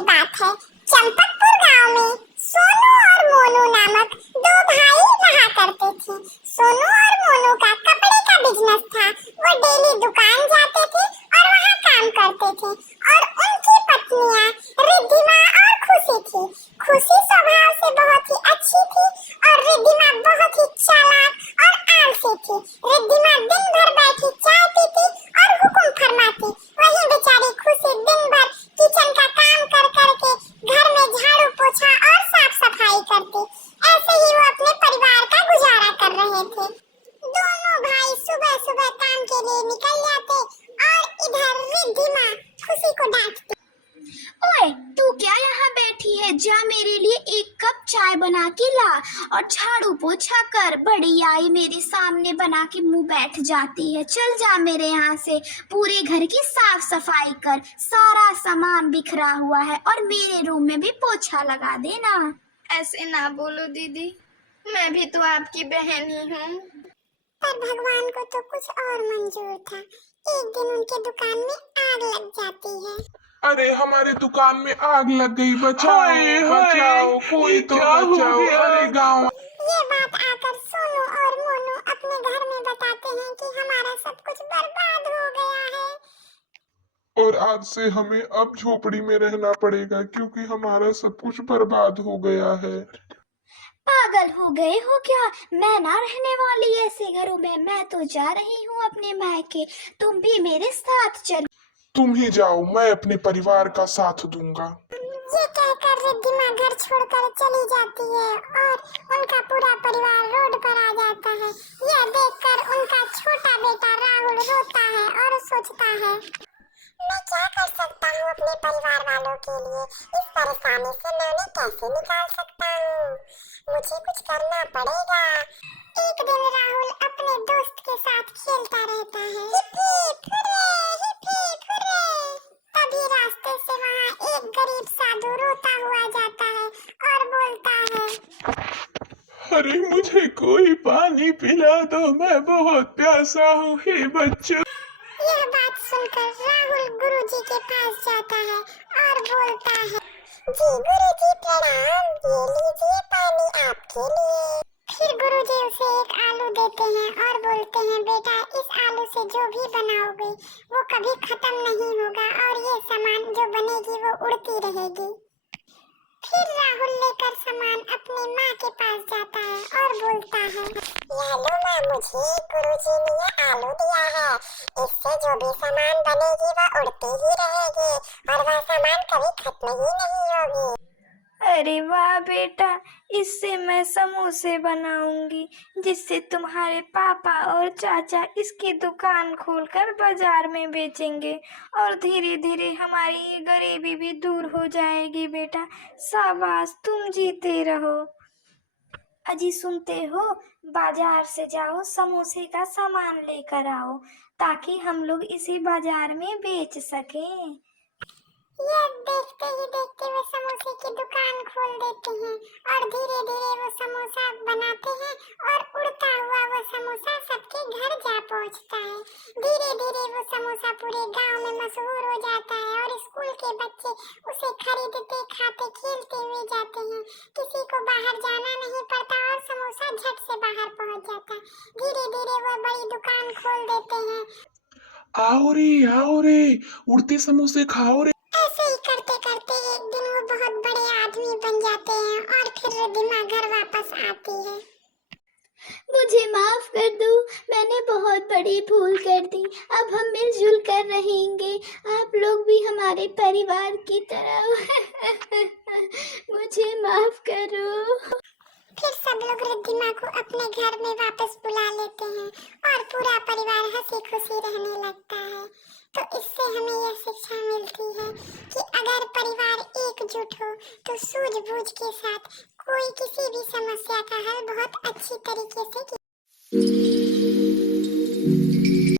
की बात है, चंपकपुर गांव में सोनू और मोनू नामक दो भाई रहा करते थे। सोनू और मोनू का कपड़े का बिजनेस था। वो डेली दुकान जाते थे और वहाँ काम करते थे। और उनकी पत्नियां रिद्धिमा और खुशी थी। खुशी स्वभाव से बहुत ही अच्छी थी और रिद्धिमा बहुत ही चालाक और आलसी थी। रिद्धिमा दिन भर बैठी चाय पीती और हुक्म फरमाती, वहीं बेचारी खुशी दिन भर किचन का काम कर करके घर में झाड़ू पोछा और साफ सफाई करती। ऐसे ही वो अपने परिवार का गुजारा कर रहे थे। दोनों भाई सुबह सुबह काम के लिए निकल जाते और इधर रिद्धिमा खुशी को डांटती। ओए, तू क्या यहाँ बैठी है? जा मेरे लिए एक कप चाय बना के ला और झाड़ू पोछा कर। बड़ी आई मेरे सामने बना के मुंह बैठ जाती है। चल जा मेरे यहाँ से, पूरे घर की साफ सफाई कर। सारा सामान बिखरा हुआ है और मेरे रूम में भी पोछा लगा देना। ऐसे ना बोलो दीदी, मैं भी तो आपकी बहन ही हूँ। पर भगवान को तो कुछ और मंजूर था। एक दिन उनके दुकान में आग लग जाती है। अरे हमारे दुकान में आग लग गई, बचाओ बचाओ, कोई तो बचाओ। अरे गांव। ये बात आकर सोनू और मोनू अपने घर में बताते हैं कि हमारा सब कुछ बर्बाद हो गया है। और आज से हमें अब झोपड़ी में रहना पड़ेगा क्योंकि हमारा सब कुछ बर्बाद हो गया है। पागल हो गए हो क्या? मैं ना रहने वाली ऐसे घरों में। मैं तो जा रही हूँ अपने मायके, तुम भी मेरे साथ चलो। तुम ही जाओ, मैं अपने परिवार का साथ दूंगा। ये कहकर रिद्धिमा घर छोड़कर चली जाती है और उनका पूरा परिवार रोड पर आ जाता है। यह देखकर उनका छोटा बेटा राहुल रोता है और सोचता है, मैं क्या कर सकता हूँ अपने परिवार वालों के लिए? इस परेशानी से मैं उन्हें कैसे निकाल सकता हूँ? मुझे कुछ करना पड़ेगा। एक दिन राहुल अपने दोस्त के साथ खेलता रहता है। Hip hip hurray, hip hip hurray. तभी रास्ते से वहाँ एक गरीब साधु रोता हुआ जाता है और बोलता है, अरे मुझे कोई पानी पिला दो, मैं बहुत प्यासा हूँ। हे बच्चों। यह बात सुनकर राहुल गुरुजी के पास जाता है और बोलता है, जी गुरुजी प्रणाम, ये लीजिए पानी आपके लिए। फिर गुरुजी उसे एक आलू देते हैं और बोलते हैं, बेटा इस आलू से जो भी बनाओगे वो कभी खत्म नहीं होगा और ये सामान जो बनेगी वो उड़ती रहेगी। फिर राहुल लेकर सामान अपनी माँ के पास जाता है और बोलता है, यह लो माँ, मुझे गुरुजी ने ये आलू दिया है। इससे जो भी सामान बनेगी वह उड़ती ही रहेगी और वह सामान कभी खत्म ही नहीं होगी। अरे वाह बेटा, इससे मैं समोसे बनाऊंगी जिससे तुम्हारे पापा और चाचा इसकी दुकान खोलकर बाजार में बेचेंगे और धीरे धीरे हमारी ये गरीबी भी दूर हो जाएगी। बेटा शाबाश, तुम जीते रहो। अजी सुनते हो? बाजार से जाओ, समोसे का सामान लेकर आओ ताकि हम लोग इसी बाजार में बेच सकें। ये देखते वो समोसे की दुकान खोल देते हैं और धीरे धीरे वो समोसा बनाते हैं और उड़ता हुआ वो समोसा सबके घर जा पहुंचता है। धीरे धीरे वो समोसा पूरे गांव में मशहूर हो जाता है और स्कूल के बच्चे उसे खरीदते खाते खेलते हुए जाते हैं। किसी को बाहर जाना नहीं पड़ता और समोसा झट से बाहर पहुंच जाता है। धीरे धीरे वो बड़ी दुकान खोल देते हैं। आओ रे, उड़ते समोसे खाओ रे। ऐसे ही करते करते एक दिन वो बहुत बड़े आदमी बन जाते हैं और फिर रिद्धिमा घर वापस आती है। मुझे माफ कर दो, मैंने बहुत बड़ी भूल कर दी। अब हम मिलजुल कर रहेंगे, आप लोग भी हमारे परिवार की तरह। मुझे माफ करो। फिर सब लोग रिद्धिमा को अपने घर में वापस बुला लेते हैं और पूरा परिवार हंसी खुशी रहने लगता है। तो इससे हमें यह शिक्षा मिलती है कि अगर परिवार एकजुट हो तो सूझबूझ के साथ कोई किसी भी समस्या का हल बहुत अच्छी तरीके से